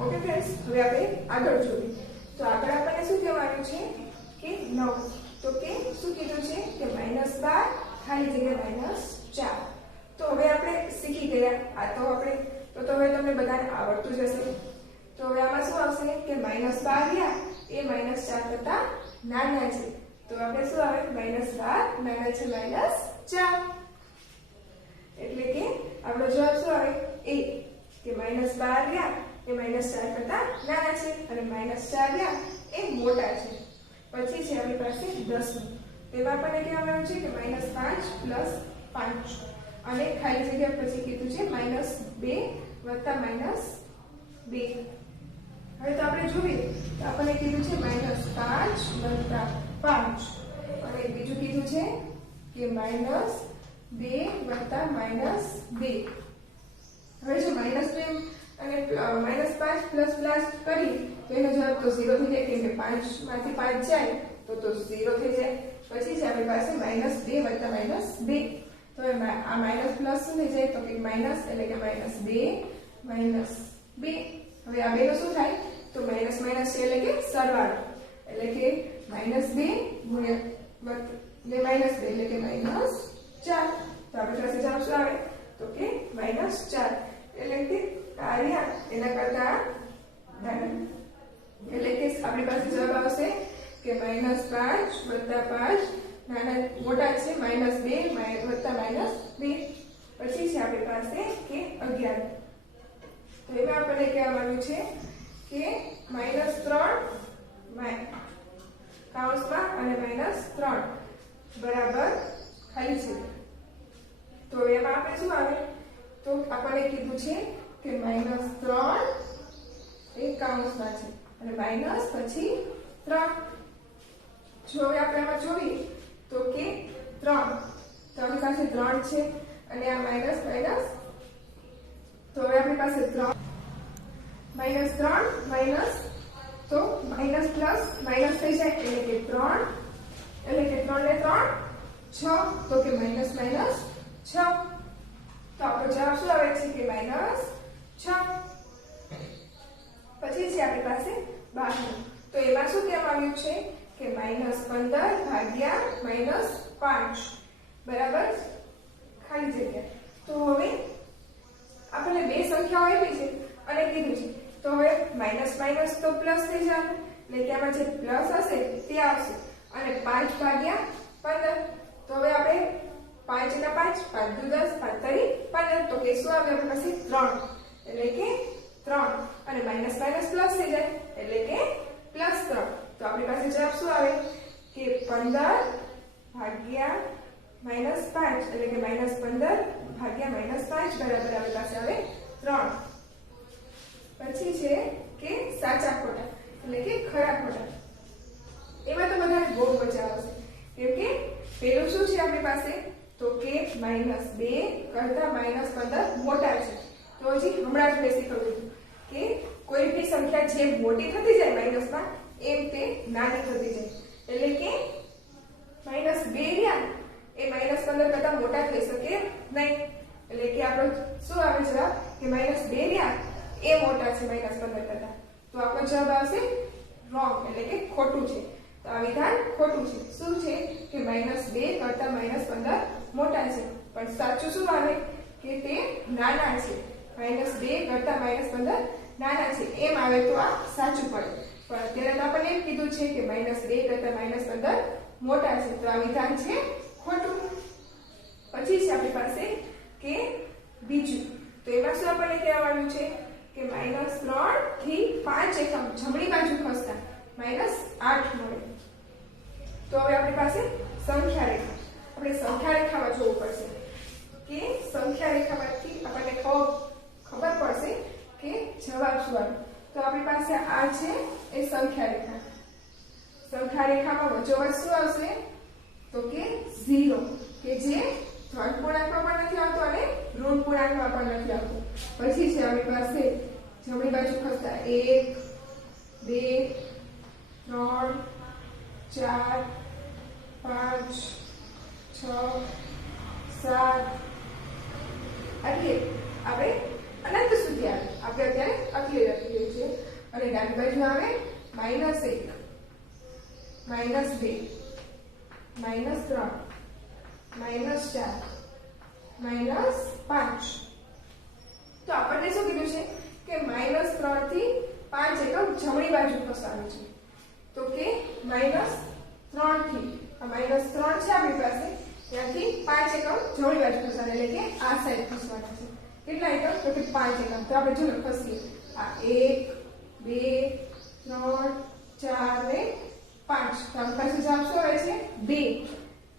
Okay friends, હવે આપણે આગળ જોઈએ. તો આગળ આપણને શું કહેવાનું છે કે 9. તો કે શું કીધું છે કે -12 ખાલી જગ્યા -4. તો હવે આપણે શીખી ગયા. આ તો હવે તમને બધાને આવડતું જ હશે. તો હવે આમાં શું આવશે કે -12 રહ્યા એ -4 કરતા નાના છે. તો આપણે શું આવે -12 નાના છે -4. એટલે કે આપણો જવાબ શું આવે એ કે -12 રહ્યા એ -4 કરતા નાના છે અને -4 રહ્યા એ મોટા છે. પછી છે આપણી પાસે 10. તેમાં આપણને કહેવામાં છે કે -5 + 5 અને ખાલી જગ્યા પછી કીધું છે -2 વત્તા -2. હવે તો આપણે જોઈએ તો આપણને કીધું છે -5 વત્તા 5 અને બીજું કીધું છે કે -2 વત્તા -2. હવે જો -2 અને -5 પ્લસ કરી તો એનો જવાબ તો 0 થઈ જાય, કેમ કે 5 માંથી 5 જાય તો 0 થઈ જાય. પછી છે આપણી પાસે -2 વત્તા -2. તો આ માઈનસ પ્લસ શું થઈ જાય તો કે માઈનસ એટલે કે -2 હવે આ બેનો શું થાય તો માઈનસ માઈનસ છે એટલે કે સરવાળો, એટલે કે -2 ગુણ્યા -2 એટલે કે -4. તો આપણી પાસે જવાબ શું આવે તો કે -4. એટલે કે કાર્ય એના કરતા નાનું, એટલે કે આપણી પાસે જવાબ આવશે કે -5 વત્તા 5 નાના મોટા છે -2 વત્તા -2. પછી છે આપણી પાસે કે 11. તો એમાં આપણને કહેવાનું છે કે -3 કૌંસમાં અને -3 બરાબર ખાલી છે. તો એમાં આપણે શું આવે તો આપણને કીધું છે કે -3 એ કૌંસમાં છે અને માઈનસ પછી 3. જો હવે આપણે આમાં જોઈએ તો કે 3 તો આપણી પાસે 3 છે અને આ માઈનસ તો હવે આપણી પાસે 3 માઈનસ તો માઈનસ પ્લસ માઈનસ થઈ જાય એટલે કે 3 ને 3 6 તો કે માઈનસ 6. તો આપણો જવાબ શું આવે છે કે -6. પછી છે આપણી પાસે 12. તો એમાં શું કહેવામાં આવ્યું છે કે -15 ભાગ્યા -5 બરાબર ખાલી જગ્યા. તો હવે આપણને બે સંખ્યાઓ આપી છે અને કીધું છે તો હવે માઈનસ માઈનસ તો પ્લસ થઈ જશે, એટલે કે આમાં જે પ્લસ હશે તે આવશે અને 5 ભાગ્યા 15. તો હવે આપણે 5 ના 5 5 દુ 10 5 તરી 15. તો કે શું આવે આપણી પાસે 3, એટલે કે 3 અને માઈનસ માઈનસ પ્લસ થઈ જાય એટલે કે +3. તો આપણી પાસે જવાબ શું આવે કે 15 ભાગ્યા -5 એટલે કે -15 ભાગ્યા -5 બરાબર આપણી પાસે આવે 3. પછી છે કે સાચા ખોટા એટલે કે ખરા ખોટા. એમાં તો બધાને બહુ મજા આવશે, કેમ કે પેલું શું છે આપણી પાસે તો કે -2 કરતા -15 મોટા છે. તો હજી હમણાં જ મેં શીખવ્યું કે કોઈ બી સંખ્યા જે મોટી થતી જાય માઈનસમાં એમ તે નાની થતી જાય, એટલે કે -2 રહ્યા એ -15 કરતા મોટા થઈ શકે નહીં. એટલે કે આપણો શું આવે જવાબ કે -2 રહ્યા એ મોટા છે -15 કરતા. તો આપણો જવાબ આવશે રોંગ, એટલે કે ખોટું છે. તો આ વિધાન ખોટું છે. શું છે કે -2 કરતા -15 મોટા છે, પણ સાચું શું આવે કે તે નાના છે. -2 કરતા -15 નાના છે એમ આવે તો આ સાચું પડે. પણ અત્યારે તો આપણને એમ કીધું છે કે -2 કરતા -15 મોટા છે. તો આ વિધાન છે ખોટું. પછી છે આપણી પાસે કે બીજું. તો એમાં શું આપણને કહેવાનું છે કે -3 થી 5 એકમ જમણી બાજુ ખસતા -8 મળે. તો હવે આપણી પાસે સંખ્યા રેખા. આપણે સંખ્યા રેખામાં જોવું પડશે કે સંખ્યા રેખામાંથી આપણને ખબર પડશે કે જવાબ શું આવે. તો આપણી પાસે આ છે એ સંખ્યા રેખા. સંખ્યા રેખામાં વચ્ચોવચ શું આવશે તો કે 0, કે જે ધન પૂર્ણાંકમાં પણ નથી આવતો અને ઋણ પૂર્ણાંકમાં પણ નથી આવતો. પછી છે આપણી પાસે જમણી બાજુ ખસતા 1 2 3 4 5 6 7 એટલે આપણે અનંત સુધી આવે. આપણે અત્યારે આટલી લખી છે અને ડાબી બાજુ આવે -1 -2 -3 -4 -5. તો આપણને શું કીધું છે કે -3 થી 5 એકમ જમણી બાજુ ખસવાનું છે. તો કે -3 થી આ -3 છે આપણી પાસે, ત્યાંથી 5 એકમ જમણી બાજુ ખસવાનું, એટલે કે આ સાઈડ ખસવાના છે. કેટલા એકમ? તો કે 5 એકમ. તો આપણે જો ખસીએ આ 1 2 3 4 ને 5. તો આપણી પાસે જવાબ શું આવે છે? 2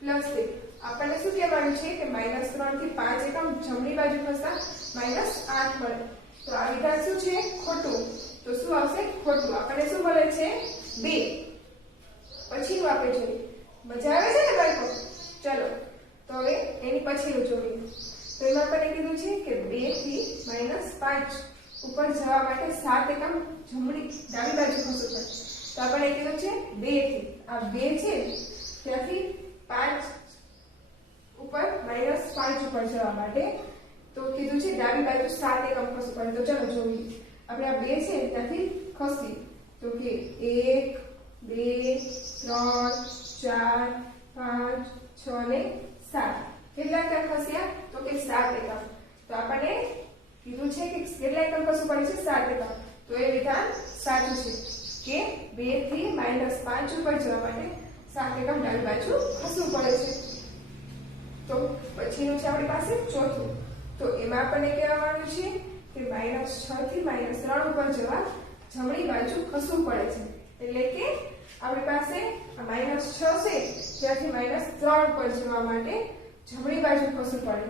+ 2. આપણને શું કહેવાનું છે કે -3 થી 5 એકમ જમણી બાજુ ખસતા -8 મળે. તો આ વિધાન શું છે? ખોટું. તો શું આવશે? ખોટું. આપણને શું મળે છે? 2. પછીનું આપણે જોઈએ. મજા આવે છે ને બાળકો? ચલો તો હવે એની પછીનું જોઈએ. તો એમાં આપણને કીધું છે કે 2 થી -5 ઉપર જવા માટે 7 એકમ જમણી ડાબી બાજુ ખસવું પડે. તો આપણને કીધું છે 2 થી આ 2 છે ત્યાંથી 5 ઉપર -5 ઉપર જવા માટે, તો કીધું છે ડાબી બાજુ 7 એકમ ખસવું પડે. તો ચલો જોઈએ. આપણે આ 2 છે ત્યાંથી ખસી, તો કે 1 2 3 4 5 6 ને 7. કેટલા એકમ ખસ્યા? તો કે 7 એકમ. તો આપણને કીધું છે કે કેટલા એકમ ખસવું પડે છે? 7 એકમ. તો એ વિધાન સાચું છે કે 2 થી -5 ઉપર જવા માટે 7 એકમ ડાબી બાજુ ખસવું પડે છે. તો પછીનું છે આપણી પાસે ચોથું. તો એમાં આપણને કહેવાનું છે કે -6 થી -3 ઉપર જવા જમણી બાજુ ખસવું પડે છે. એટલે કે આપણી પાસે આ -6 છે ત્યાંથી -3 ઉપર જવા માટે જમણી બાજુ ખસવું પડે.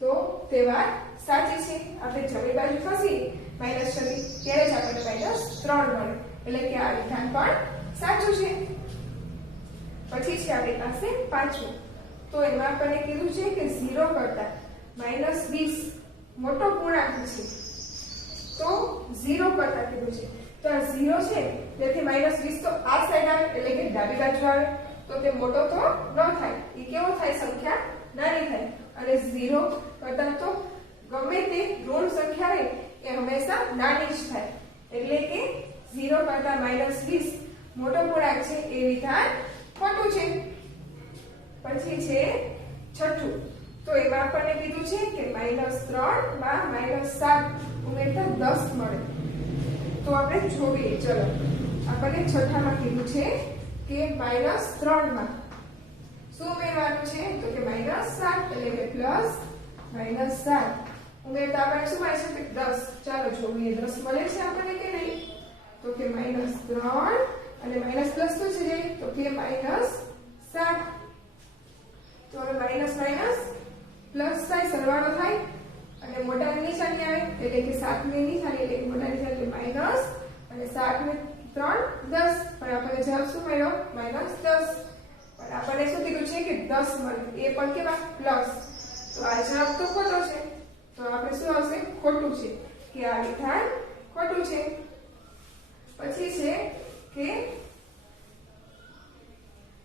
તો તે વાત સાચી છે. આપણે જમણી બાજુ ખસી -6 થી ત્યારે જ આપણને -3 મળે. એટલે કે આ વિધાન પણ સાચું છે. પછી છે આપણી પાસે પાંચમું. તો એમાં આપણને કીધું છે કે 0 કરતા -20 મોટો પૂર્ણાંક છે. તો 0 કરતા કીધું છે. તો આ 0 છે તેથી -20 તો આ સાઈડ આવે, એટલે કે ડાબી બાજુ આવે. તો તે મોટો તો ન થાય. એ કેવો થાય? સંખ્યા નાની થાય. અને 0 કરતા તો ગમે તે ઋણ સંખ્યા હોય એ હંમેશા નાની જ થાય. એટલે કે 0 કરતા -20 મોટો પૂર્ણાંક છે એ વિધાન ખોટું છે. પછી છે છઠ્ઠું. તો એમાં આપણને કીધું છે કે -3 માં -7 ઉમેરતા 10 મળે. તો આપણે જોઈએ. ચલો આપણને છઠ્ઠામાં કીધું છે કે -3 માં શું ઉમેરવાનું છે? તો કે -7, એટલે કે +-7 ઉમેરતા આપણને શું મળે છે? 10. ચાલો જોઈએ 10 મળે છે આપણને કે નહીં? તો કે -3 અને માઈનસ પ્લસ તો છે તો કે -7. તો હવે માઈનસ પ્લસ થાય, સરવાળો થાય અને મોટાની નિશાની આવે એટલે કે 7 ની નિશાની એટલે મોટાની નિશાની માઈનસ અને 7 ને 3 10. પણ આપણને જવાબ શું મળ્યો? -10. પણ આપણને શું કીધું છે કે 10 મળે, એ પણ કેવા પ્લસ. તો આ જવાબ તો ખોટો છે. તો આપણે શું આવશે? ખોટું છે કે આ વિધાન ખોટું છે. પછી છે કે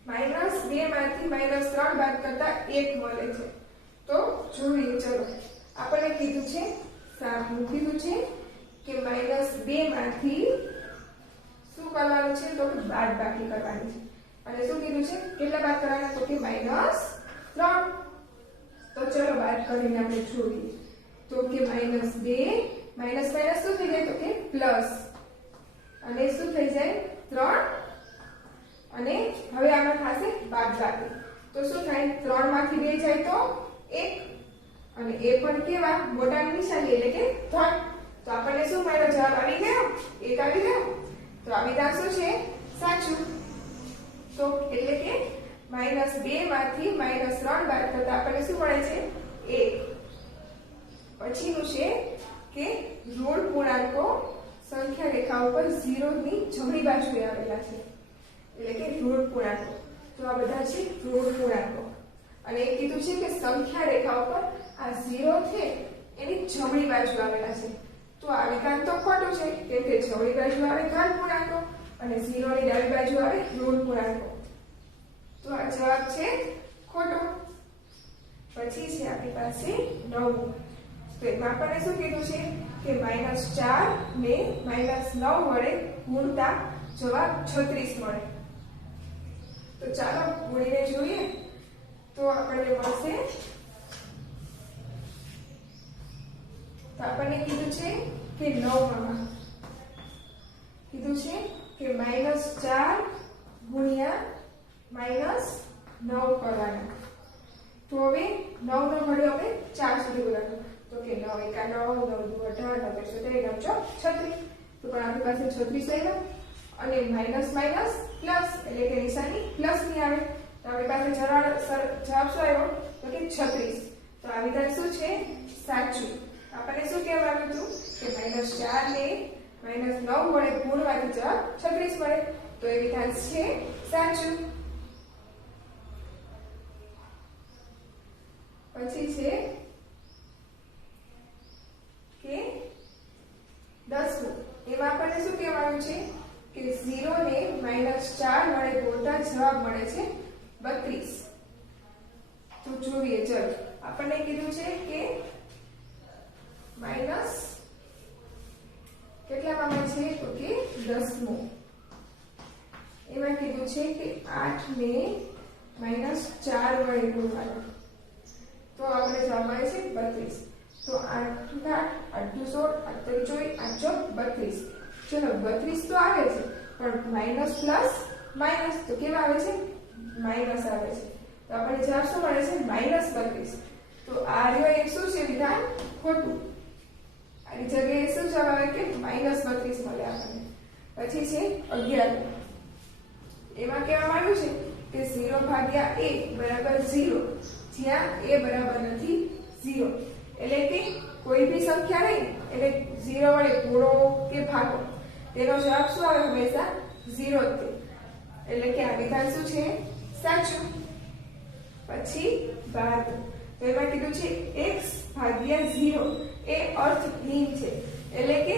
-2 માંથી -3 બાદ કરતા 1 મળે છે. તો જોઈએ ચલો. આપણે કીધું છે કે -2 માંથી શું કરવાનું છે? તો બાદબાકી કરવાની છે. અને શું કીધું છે? કેટલા બાદ કરવાના? તો કે -3. તો ચલો બાદ કરીને આપણે જોઈએ. તો કે -2 માઈનસ શું થઈ જાય? તો કે પ્લસ. અને શું થઈ જાય? 3. અને હવે આમાં થશે બાદબાકી. તો શું થાય? 3 માંથી 2 જાય તો 1. અને એ પણ કેવા મોટાની નિશાની એટલે કે ધન. તો આપણને શું મળ્યો? જવાબ આવી ગયો, 1 આવી ગયો. તો આ વિધાન શું છે? સાચું. તો એટલે કે -2 માંથી -3 બાદ કરતા આપણને શું મળે છે? 1. પછીનું છે કે ઋણ પૂર્ણાંકો સંખ્યા રેખા ઉપર 0 ની જમણી બાજુએ આવેલા છે. એટલે કે ઋણ પૂર્ણાંકો. તો આ બધા છે ઋણ પૂર્ણાંકો. અને એ કીધું છે કે સંખ્યા રેખા ઉપર આ 0 છે એની જમણી બાજુ આવેલા છે. તો આ વિધાન તો ખોટું છે કેમ કે જમણી બાજુ આવે ધન પૂર્ણાંકો અને 0 ની ડાબી બાજુ આવે ઋણ પૂર્ણાંકો. તો આ જવાબ છે ખોટો. પછી છે આપણી પાસે 9. તો એમાં આપણને શું કીધું છે કે -4 ને -9 વડે ગુણતા જવાબ 36 મળે. તો ચાલો ગુણીને જોઈએ. તો આપણને મળશે, તો આપણને કીધું છે કે 9 માં કીધું છે કે -4 ગુણ્યા -9 કરવાના. તો હવે 9 નો ઘડિયો આપણે 4 સુધી બોલાવવાનો. તો કે 9 એકા 9, 9 દુ 18, 9 તેર 17, 9 ચોક 36. તો પણ આપણી પાસે 36 આવ્યા અને માઇનસ માઇનસ પ્લસ એટલે કે નિશાની પ્લસ ની આવે. તો આપણી પાસે જવાબ શું આવ્યો? તો કે 36. તો આ વિધાન શું છે? સાચું. આપણને શું કહેવાનું હતું કે -4 ને -9 વડે ગુણવાથી જવાબ 36 મળે. તો એ વિધાન છે સાચું. પછી છે કે 10. એમાં આપણને શું કહેવાનું છે કે 0 ને -4 વડે ગુણતા જવાબ મળે છે 32. તો જોઈએ ચલો, આપણને કીધું છે કે માઈનસ કેટલા માં છે? તો કે 10મો. એમાં કીધું છે કે 8 ને -4 વડે ગુણવાના. તો આપણે જવાબ મળે છે 32. તો 8 8 8 16 8 24 8 32. ચલો 32 તો આવે છે પણ માઈનસ પ્લસ માઈનસ તો કેવા આવે છે? માઈનસ આવે છે. તો આપણને જવાબ શું મળે છે? -32. તો આ રહ્યો એક શું છે વિધાન ખોટું. આની જગ્યાએ શું જવાબ આવે કે -32 મળે આપણને. પછી છે 11. એમાં કહેવામાં આવ્યું છે કે 0 ભાગ્યા a બરાબર 0, જ્યાં a બરાબર નથી 0. એટલે કે કોઈ બી સંખ્યા નહીં એટલે 0 વડે ગુણો કે ભાગો, તેનો જવાબ શું આવે? હંમેશા 0 જ તે. એટલે કે આ વિધાન શું છે? સાચું. પછી 12. તો એમાં કીધું છે x ભાગ્યા 0 એ અર્થહીન છે. એટલે કે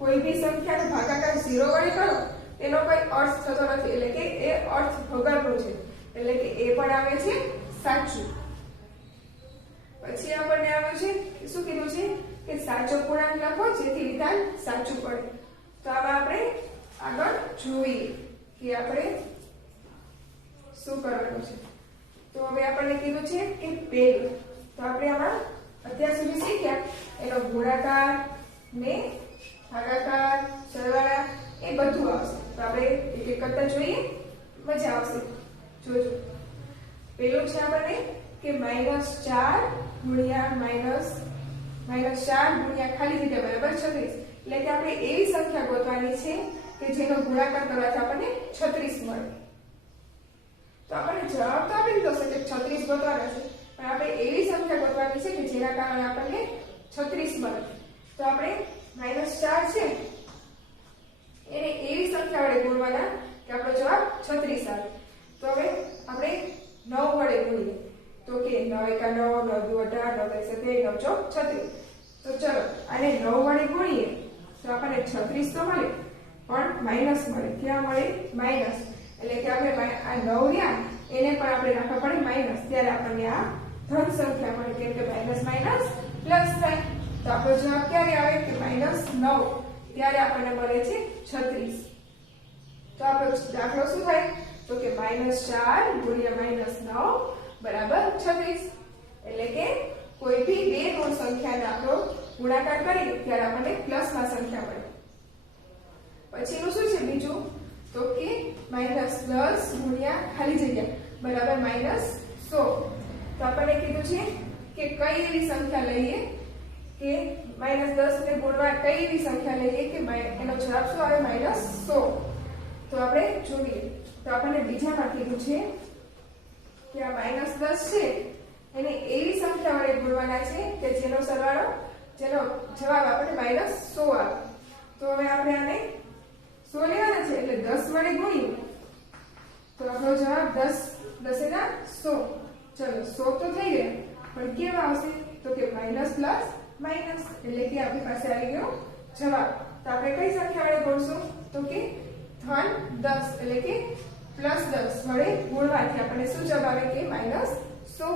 કોઈ બી સંખ્યાનો ભાગાકાર 0 વડે કરો તેનો કોઈ અર્થ થતો નથી. એટલે કે એ અર્થ વગરનું છે. એટલે કે એ પણ આવે છે સાચું. પછી આપણને આવ્યું છે શું કીધું છે કે સાચો પૂર્ણાંક લખો જેથી વિધાન સાચું પડે. તો આમાં આપણે આગળ જોઈએ કે આપણે શું કરવાનું છે. તો હવે આપણને કીધું છે કે પેલું. તો આપણે આમાં અત્યાર સુધી શીખ્યા એનો ગુણાકાર ને ભાગાકાર સરવાળા એ બધું આવશે. તો આપણે એક એક કરતા જોઈએ, મજા આવશે. જોજો પેલું છે આપણને કે -4 ગુણ્યા -4 ગુણ્યા ખાલી જગ્યા બરાબર 36. એટલે કે આપણે એવી સંખ્યા ગોતવાની છે કે જેનો ગુણાકાર કરવાથી આપણને 36 મળે. તો આપણને જવાબ તો આપી દીધો છે કે 36 ગોતવાના છે, પણ આપણે એવી સંખ્યા ગોતવાની છે કે જેના કારણે આપણને 36 મળે. તો આપણે -4 છે એને એવી સંખ્યા વડે ગુણવાના કે આપણો જવાબ 36 આવે. તો હવે આપણે 9 વડે ગુણીએ. તો કે 9 એકા 9, 9 દુ 18, 9 તેર 17, 9 ચોક 36. તો ચલો આને 9 વડે ગુણીએ તો આપણને 36 તો મળે પણ માઈનસ મળે. ક્યાં મળે? માઈનસ. એટલે કે આપણે આ 9 રહ્યા એને પણ આપણે રાખવા પડે માઈનસ, ત્યારે આપણને આ ધન સંખ્યા મળે. કેમ કે માઈનસ માઈનસ પ્લસ થાય. તો આપણો જવાબ ક્યારે આવે કે -9, ત્યારે આપણને મળે છે 36. તો આપણો દાખલો શું થાય? તો કે -4 ગુણ્યા -9 બરાબર 36. એટલે કે કોઈ બી બે ઋણ સંખ્યાને આપણો ગુણાકાર કરીએ ત્યારે આપણને પ્લસમાં સંખ્યા મળે. પછીનું શું છે બીજું? તો કે -10 ગુણ્યા ખાલી જગ્યા બરાબર -100. તો આપણને કીધું છે કે કઈ એવી સંખ્યા લઈએ કે -10 ને ગુણવા કઈ એવી સંખ્યા લઈએ કે એનો જવાબ શું આવે? -100. તો આપણે જોઈએ. તો આપણને બીજામાં કીધું છે કે આ -10 છે એને એવી સંખ્યા વડે ગુણવાના છે કે જેનો સરવાળો જેનો જવાબ આપણને -100 આવે. તો હવે આપણે આને 100 લેવાના છે એટલે 10 વડે ગુણીએ તો આપણો જવાબ 10 10 એના 100. ચલો 100 તો થઈ ગયા, પણ કેવા આવશે? તો કે માઈનસ પ્લસ માઈનસ. એટલે કે આપણી પાસે આવી ગયો જવાબ. તો આપણે કઈ સંખ્યા વડે ગુણશું? તો કે ધન 10 એટલે કે +10 વડે ગુણવાથી આપણને શું જવાબ આવે કે -100.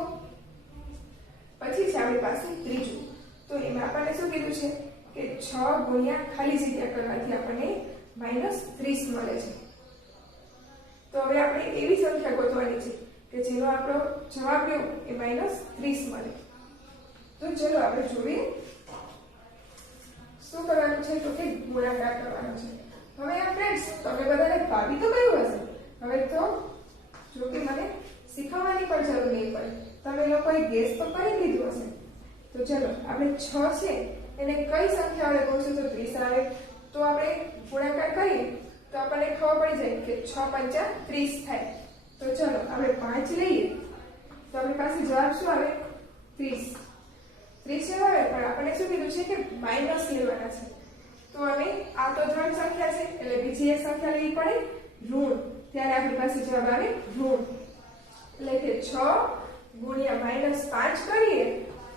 પછી છે આપણી પાસે ત્રીજું. તો એમાં આપણને શું કીધું છે કે 6 ગુણ્યા ખાલી જગ્યા કરવાથી આપણને -30 મળે છે। તો હવે આપણે એવી સંખ્યા ગોતવાની છે કે જેનો આપણો જવાબ આવ્યો એ -30 મળે। તો ચલો આપણે જોઈએ શું કરવાનું છે, તો કે ગુણાકાર કરવાનો છે। હવે આ ફ્રેન્ડ્સ તમે બધાને ભાવી તો ગયું હશે, હવે તો જો કે મને શીખવવાની પણ જરૂર નહીં પડે, તમે લોકોએ ગેસ તો કરી દીધું હશે। તો ચલો આપણે 6 છે એને કઈ સંખ્યા વડે ગુણશું તો 30 આવે, તો આપણે ગુણાકાર કરીએ તો આપણને ખબર પડી જાય કે 6 પંચા 30 થાય। તો ચલો આપણે 5 લઈએ તો આપણી પાસે જવાબ શું આવે 30 આવે, પણ આપણને શું કીધું છે કે માઈનસ લેવાના છે। તો હવે આ તો ધન સંખ્યા છે એટલે બીજી એક સંખ્યા લેવી પડે ઋણ, ત્યારે આપણી પાસે જવાબ આવે ઋણ, એટલે કે 6 ગુણ્યા -5 કરીએ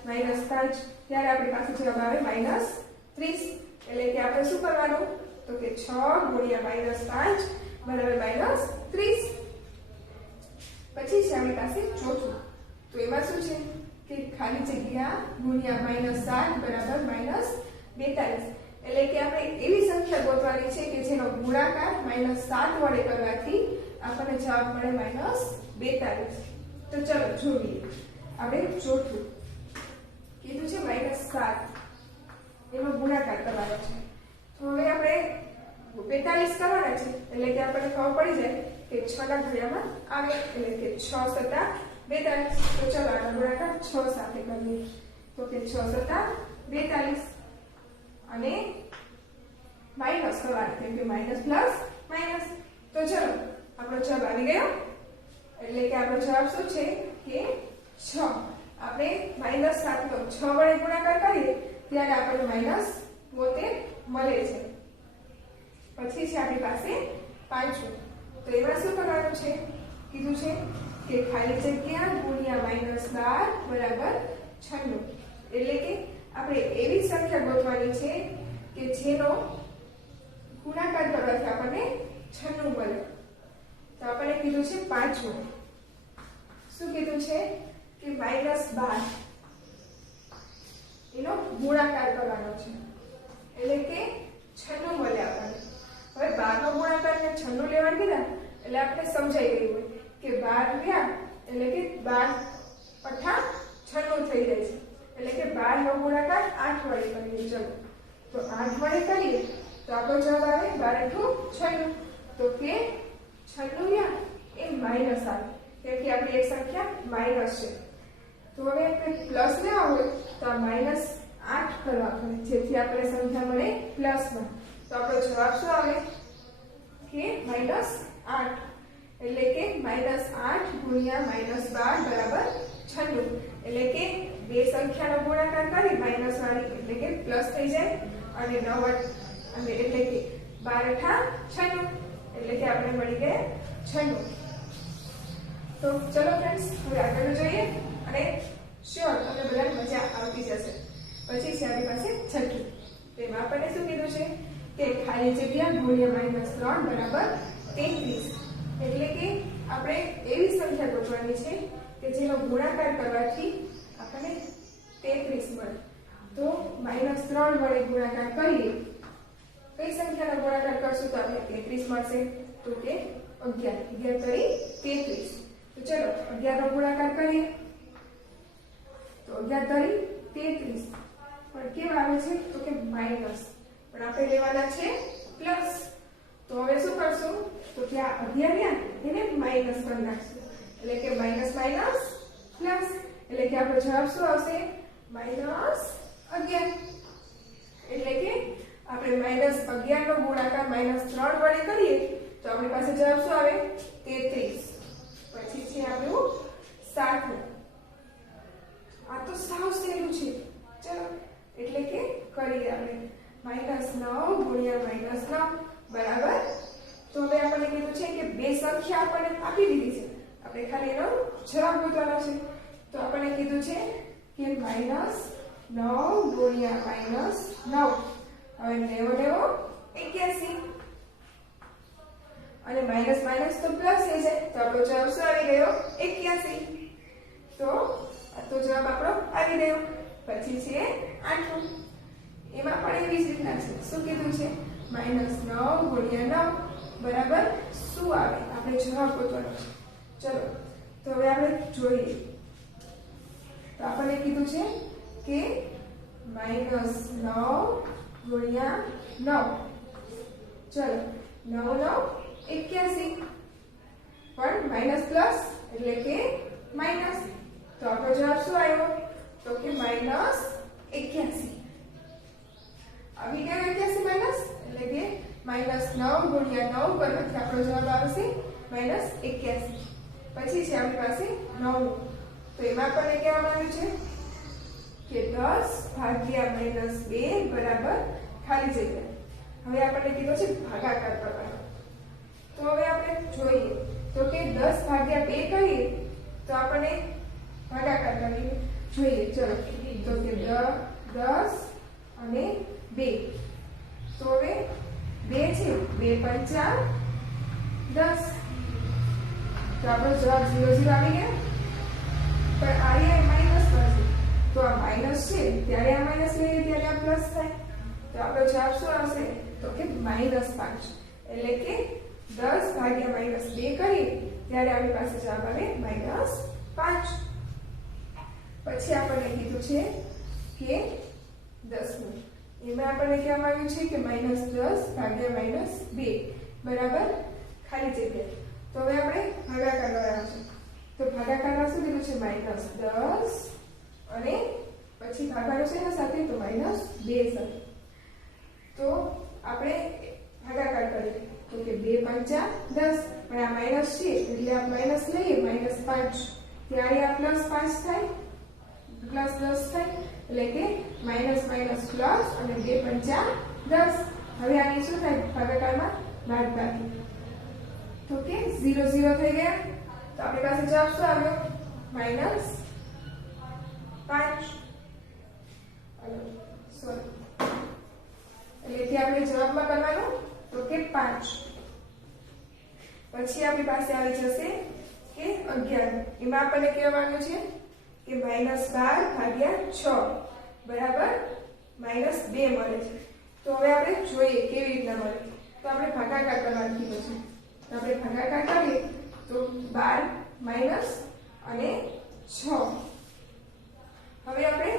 -5 ત્યારે આપણી પાસે જવાબ આવે -30, એટલે કે આપણે શું કરવાનું તો કે 6 ગુણ્યા -5 બરાબર -30। પછી છે આપણી પાસે ચોથું, તો એમાં શું છે કે ખાલી જગ્યા ગુણ્યા -7 બરાબર -42, એટલે કે આપણે એવી સંખ્યા ગોતવાની છે કે જેનો ગુણાકાર -7 વડે કરવાથી આપણને જવાબ મળે -42। તો ચલો જોઈએ આપણે ચોથું કીધું છે -7 એનો ગુણાકાર કરવાનો છે। તો હવે આપણે 42 કરવાના છે એટલે કે આપણને ખબર પડી જાય કે 6 ના ઘડિયામાં આવે, એટલે કે 6 સત્તા 42। તો ચલો આનો ગુણાકાર 6 સાથે કરીએ તો કે 6 સત્તા 42 અને માઈનસ કરવાના કેમ કે માઈનસ પ્લસ માઈનસ। તો ચલો આપણો જવાબ આવી ગયો, એટલે કે આપણો જવાબ શું છે કે 6। આપણે -7 નો 6 વડે ગુણાકાર કરીએ ત્યારે આપણને -72 મળે છે। પછી છે આપણી પાસે પાંચમું, તો એમાં શું કરવાનું છે કીધું છે કે ખાલી જગ્યા ગુણ્યા -12 બરાબર 96, એટલે કે આપણે એવી સંખ્યા ગોતવાની છે કે જેનો ગુણાકાર કરવાથી આપણને 96 મળે। તો આપણને કીધું છે પાંચમું, શું કીધું છે કે -12 એનો ગુણાકાર કરવાનો છે એટલે કે 96 મળે આપણને। હવે 12 નો ગુણાકાર ને 96 લેવાનું કીધા એટલે આપણે સમજાઈ ગયું હોય કે 12 રહ્યા એટલે કે 12 અઠા 96 થઈ જાય છે, એટલે કે 12 નો ગુણાકાર 8 વડે કરીએ। ચલો તો 8 વડે કરીએ તો આપણો જવાબ આવે 12 * 96, તો કે 96 રહ્યા એ માઈનસ આવે કેમ કે આપણી એક સંખ્યા માઈનસ છે। તો હવે આપણે પ્લસ લેવા હોય તો આ -8 કરવા પડે જેથી આપણે સંખ્યા મળે પ્લસમાં। તો આપણો જવાબ શું આવે કે -8, એટલે કે -8 ગુણ્યા -12 બરાબર 96, એટલે કે બે સંખ્યાનો ગુણાકાર કરી માઈનસ વાળી એટલે કે પ્લસ થઈ જાય અને 9 અને એટલે કે 12 * 96, એટલે કે આપણે મળી ગયા 96। તો ચલો ફ્રેન્ડ્સ હવે આગળ જોઈએ અને શ્યોર તમને બધાને મજા આવતી જશે। પછી છે આપણી પાસે છઠ્ઠું, તેમાં આપણને શું કીધું છે કે ખાલી જગ્યા ગુણ્યા -3 બરાબર 33, એટલે કે આપણે એવી સંખ્યા ગોતવાની છે કે જેનો ગુણાકાર કરવાથી આપણને 33 મળે। તો -3 વડે ગુણાકાર કરીએ કઈ સંખ્યાનો ગુણાકાર કરશું તો આપણે 33 મળશે, તો કે 11 કરી 33। તો ચલો 11 નો ગુણાકાર કરીએ તો 11 કરી 33, પણ કેવા આવે છે તો કે માઈનસ, પણ આપણે લેવાના છે પ્લસ। તો હવે શું કરશું તો કે આ 11 એને માઈનસ કરી નાખશું, એટલે કે માઈનસ માઈનસ પ્લસ, એટલે કે આપણો જવાબ શું આવશે -11, એટલે કે આપણે -11 નો ગુણાકાર -3 વડે કરીએ તો આપણી પાસે જવાબ શું આવે 33। પછી છે આપણું સાતમું, આ તો સાવ સહેલું છે, ચલો એટલે કે કરીએ આપણે -9 ગુણ્યા -9 બરાબર। તો હવે આપણને કીધું છે કે બે સંખ્યા આપણને આપી દીધી છે, આપણે ખાલી એનો જવાબ ગોતવાનો છે। તો આપણને કીધું છે કે -9 ગુણ્યા -9, હવે 9 81 અને માઈનસ માઈનસ તો પ્લસ થઈ જાય, તો આપણો જવાબ શું આવી ગયો 81। તો આ તો જવાબ આપણો આવી ગયો। પછી છે આઠમું, એમાં પણ એવી જ રીતના છે. શું કીધું છે? -9 ગુણ્યા 9 બરાબર શું આવે? આપણે જવાબ ગોતવાનો છે. ચલો તો હવે આપણે જોઈએ. તો આપણને કીધું છે કે -9 ગુણ્યા 9. ચલો 9 9 81 પણ માઇનસ પ્લસ એટલે કે માઇનસ. તો આપણો જવાબ શું આવ્યો? તો કે -81 આવી ગયો. 81 માઇનસ એટલે કે -9 ગુણ્યા 9 કરવાથી આપણો જવાબ આવશે -81. પછી છે આપણી પાસે 9. તો એમાં પણ કહેવામાં આવ્યું છે કે 10 ભાગ્યા -2 બરાબર ખાલી જગ્યા. હવે આપણને કીધું છે ભાગાકાર કરવાનો. તો હવે આપણે જોઈએ તો કે 10 ભાગ્યા 2 કરીએ તો આપણને ભાગાકાર કરવી જોઈએ. ચલો તો કે 10 અને 2. તો હવે 2 છે, 2 પંચા 10. તો આપણો જવાબ 0 0 આવી ગયો. પણ આ માઇનસ પર છે તો આ માઇનસ છે ત્યારે આ માઇનસ લઈએ ત્યારે આ પ્લસ થાય. તો આપણો જવાબ શું આવશે? તો કે -5. એટલે કે 10 ભાગ્યા -2 કરીએ ત્યારે આપણી પાસે જવાબ આવે -5. પછી આપણને કીધું છે કે 10 એમાં આપણને કહેવામાં આવ્યું છે કે -10 ભાગ્યા -2 બરાબર ખાલી જગ્યા. તો હવે આપણે ભાગાકાર કરવાનો છે. તો ભાગાકારમાં શું કીધું છે? -10 અને પછી ભાગાકાર છે એના સાથે તો -2 સાથે. તો આપણે ભાગાકાર કરીએ તો કે 2 પંચા 10. પણ આ માઇનસ છે એટલે આ માઇનસ લઈએ -5 ત્યારે આ +5 થાય, પ્લસ પ્લસ થાય એટલે કે માઇનસ માઇનસ પ્લસ અને 2 પંચા 10. હવે આની શું થાય? ભાગાકારમાં બાદબાકી. તો કે 0 0 થઈ ગયા. તો આપણી પાસે જવાબ શું આવ્યો? -5. સોરી એટલે આપણે જવાબમાં કરવાનું તો કે 5. પછી આપણી પાસે આવી જશે કે 11. એમાં આપણને કહેવાનું છે કે -12 ભાગ્યા 6 બરાબર -2 મળે છે. તો હવે આપણે જોઈએ કેવી રીતના મળે. તો આપણે ભાગાકાર કરવાનું કીધું છે. તો આપણે ભાગાકાર કરીએ તો 12 માઇનસ અને 6. હવે આપણે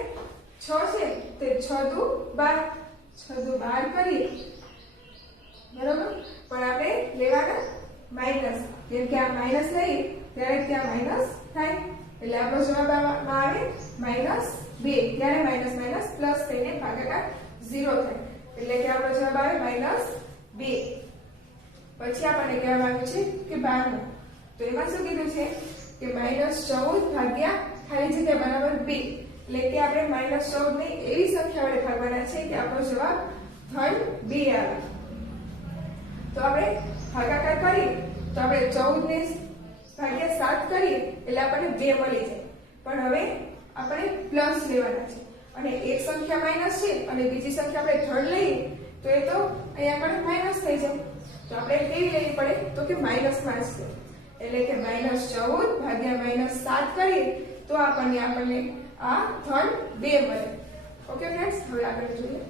6 છે તે 6 દુ 12, 6 દુ 12 કરીએ બરોબર. પણ આપણે લેવાના માઇનસ, કેમ કે આ માઇનસ લઈએ ત્યારે ત્યાં માઇનસ થાય એટલે આપણો જવાબ આવે -2. ત્યારે માઇનસ માઇનસ પ્લસ થઈને ભાગાકાર 0 થાય એટલે કે આપણો જવાબ આવે -2. પછી આપણને કહેવામાં આવ્યું છે કે 12. તો એમાં શું કીધું છે કે -14 ભાગ્યા ખાલી જગ્યા બરાબર 2. એટલે કે આપણે -14 ને એવી સંખ્યા વડે ભાગવાના છે કે આપણો જવાબ ધન 2 આવે. તો આપણે ભાગાકાર કરીએ તો આપણે 14 ને ભાગ્યા 7 કરીએ એટલે આપણને 2 મળી જાય. પણ હવે આપણે પ્લસ લેવાના છે અને એક સંખ્યા માઇનસ છે અને બીજી સંખ્યા આપણે ધન લઈએ તો એ તો અહીંયા આપણે માઇનસ થઈ જાય. તો આપણે કેવી લેવી પડે? તો કે માઇનસમાં જ છે. એટલે કે -14 ભાગ્યા -7 કરીએ તો આપણને આ ધન 2 મળે. ઓકે ફ્રેન્ડ્સ, હવે આગળ જોઈએ.